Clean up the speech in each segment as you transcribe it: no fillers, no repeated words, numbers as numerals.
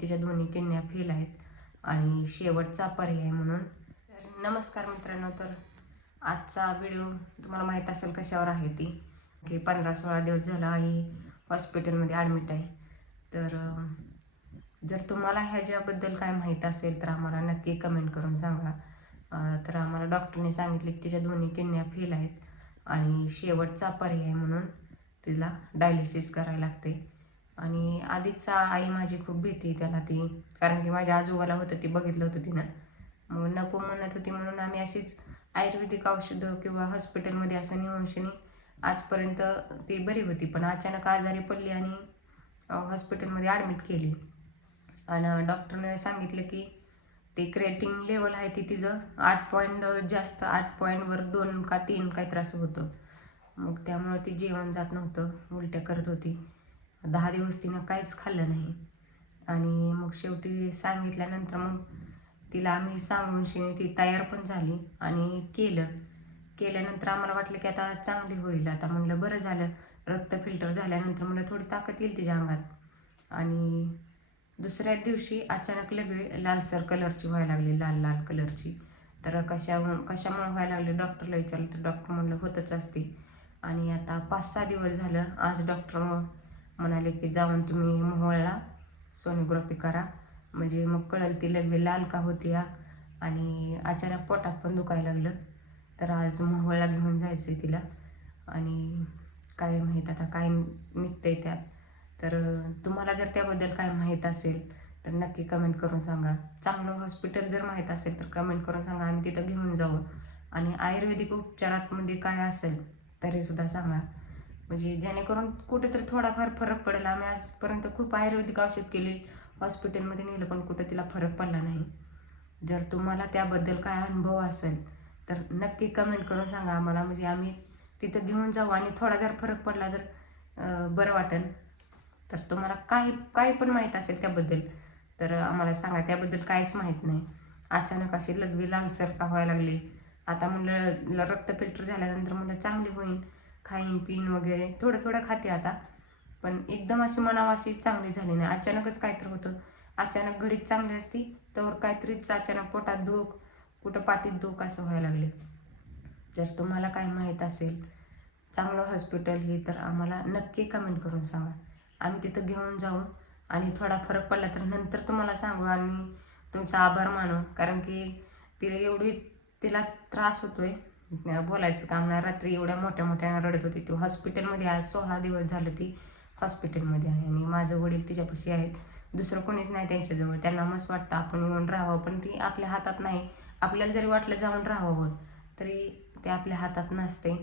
तिच्या दोन्ही किडन्या फेल आहेत आणि शेवटचा पर्याय म्हणून. नमस्कार मित्रांनो, तर आजचा व्हिडिओ तुम्हाला माहीत असेल कशावर आहे ती की 15-16 दिवस झाला आई हॉस्पिटलमध्ये ॲडमिट आहे. तर जर तुम्हाला ह्याच्याबद्दल काय माहीत असेल तर आम्हाला नक्की कमेंट करून सांगा. तर आम्हाला डॉक्टरने सांगितले की तिच्या दोन्ही किडन्या फेल आहेत आणि शेवटचा पर्याय म्हणून तिला डायलिसिस करायला लागते. आणि आधीचा आई माझी खूप भीती त्याला ती, कारण की माझ्या आजोबाला होतं, ती बघितलं होतं तिनं, मग नको म्हणत होती म्हणून आम्ही अशीच आयुर्वेदिक औषधं किंवा हॉस्पिटलमध्ये असं नेऊन शनी आजपर्यंत ती बरी होती. पण अचानक आजारी पडली आणि हॉस्पिटलमध्ये ॲडमिट केली आणि डॉक्टरने सांगितलं की ते क्रिएटिन लेवल आहे ती तिचं 8 पॉईंट जास्त, 8 पॉईंटवर 2 का 3 काही त्रास होतं. मग त्यामुळं ती जेवण जात नव्हतं, उलट्या करत होती. 10 दिवस तिनं काहीच खाल्लं नाही. आणि मग शेवटी सांगितल्यानंतर मग तिला आम्ही सांगून ती तयार पण झाली आणि केल्यानंतर आम्हाला वाटलं की आता चांगली होईल. आता म्हणलं बरं झालं, रक्त फिल्टर झाल्यानंतर म्हणलं थोडी ताकद येईल तिच्या अंगात. आणि दुसऱ्या दिवशी अचानक लगे लालसर कलरची व्हायला लागली, लाल लाल कलरची. तर कशामुळे व्हायला लागले डॉक्टरला विचारलं तर डॉक्टर म्हणलं होतच असते. आणि आता 5-6 दिवस झालं. आज डॉक्टर म्हणाले की जाऊन तुम्ही मोहोळला सोनोग्राफी करा, म्हणजे मग कळलं ती लगे लाल का होती आणि अचानक पोटात पण दुखायला लागलं. तर आज मोहोळला घेऊन जायचं आहे तिला आणि काय माहीत आता काय निघतंय त्यात. तर तुम्हाला जर त्याबद्दल काय माहीत असेल तर नक्की कमेंट करून सांगा. चांगलं हॉस्पिटल जर माहीत असेल तर कमेंट करून सांगा, आम्ही तिथं घेऊन जाऊ. आणि आयुर्वेदिक उपचारांमध्ये काय असेल तरीसुद्धा सांगा, म्हणजे जेणेकरून कुठेतरी थोडाफार फरक पडेल. आम्ही आजपर्यंत खूप आयुर्वेदिक औषध केले, हॉस्पिटलमध्ये नेलं, पण कुठं तिला फरक पडला नाही. जर तुम्हाला त्याबद्दल काय अनुभव असेल तर नक्की कमेंट करून सांगा आम्हाला, म्हणजे आम्ही तिथं घेऊन जाऊ आणि थोडा जर फरक पडला तर बरं वाटेल. तर तुम्हाला काही पण माहीत असेल त्याबद्दल तर आम्हाला सांगा. त्याबद्दल काहीच माहीत नाही, अचानक अशी लगवी लालसर का व्हायला लागली. आता म्हणलं रक्त फिल्टर झाल्यानंतर म्हणलं चांगली होईल, खाईन पिन वगैरे थोडं थोडं खाते आता, पण एकदम अशी मनावर अशी चांगली झाली नाही. अचानकच काहीतरी होतं, अचानक घडीत चांगली असती तर काहीतरीच अचानक पोटात दुख, कुठं पाठीत दुख असं व्हायला लागले. जर तुम्हाला काय माहीत असेल चांगलं हॉस्पिटल हे तर आम्हाला नक्की कमेंट करून सांगा. आम्ही तिथं घेऊन जाऊ आणि थोडा फरक पडला तर नंतर तुम्हाला सांगू आणि तुमचा आभार मानू. कारण की तिला त्रास होतोय, बोलायचं काम नाही. रात्री एवढ्या मोठ्या मोठ्या रडत होती ती. हॉस्पिटलमध्ये आज 16 दिवस झालं ती हॉस्पिटलमध्ये आहे आणि माझं वडील तिच्यापाशी आहेत, दुसरं कोणीच नाही त्यांच्याजवळ. त्यांना मस्त वाटतं आपण येऊन राहावं, पण ती आपल्या हातात नाही. आपल्याला जरी वाटलं जाऊन राहावं तरी ते आपल्या हातात नसते.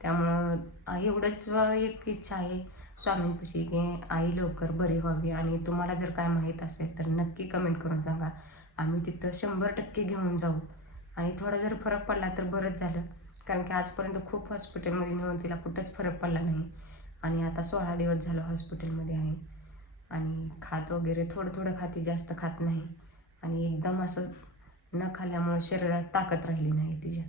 त्यामुळं एवढंच एक इच्छा आहे स्वामींपाशी की आई लवकर बरी व्हावी. आणि तुम्हाला जर काय माहीत असेल तर नक्की कमेंट करून सांगा. आम्ही तिथं 100% घेऊन जाऊ आणि थोडा जर फरक पडला तर बरंच झालं, कारण की आजपर्यंत खूप हॉस्पिटलमध्ये नेऊन तिला कुठंच फरक पडला नाही. आणि आता 16 दिवस झालं हॉस्पिटलमध्ये आहे आणि खात वगैरे थोडं थोडं खाते, जास्त खात नाही. आणि एकदम असं न खाल्ल्यामुळं शरीरात ताकद राहिली नाही तिच्या.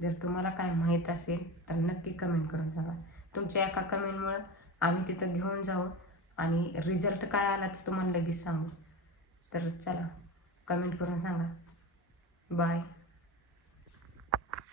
जर तुम्हाला काय माहीत असेल तर नक्की कमेंट करून सांगा. तुमच्या एका कमेंटमुळं आम्ही तिथं घेऊन जाऊ आणि रिझल्ट काय आला तर तुम्हाला लगेच सांगू. तर चला, कमेंट करून सांगा. बाय.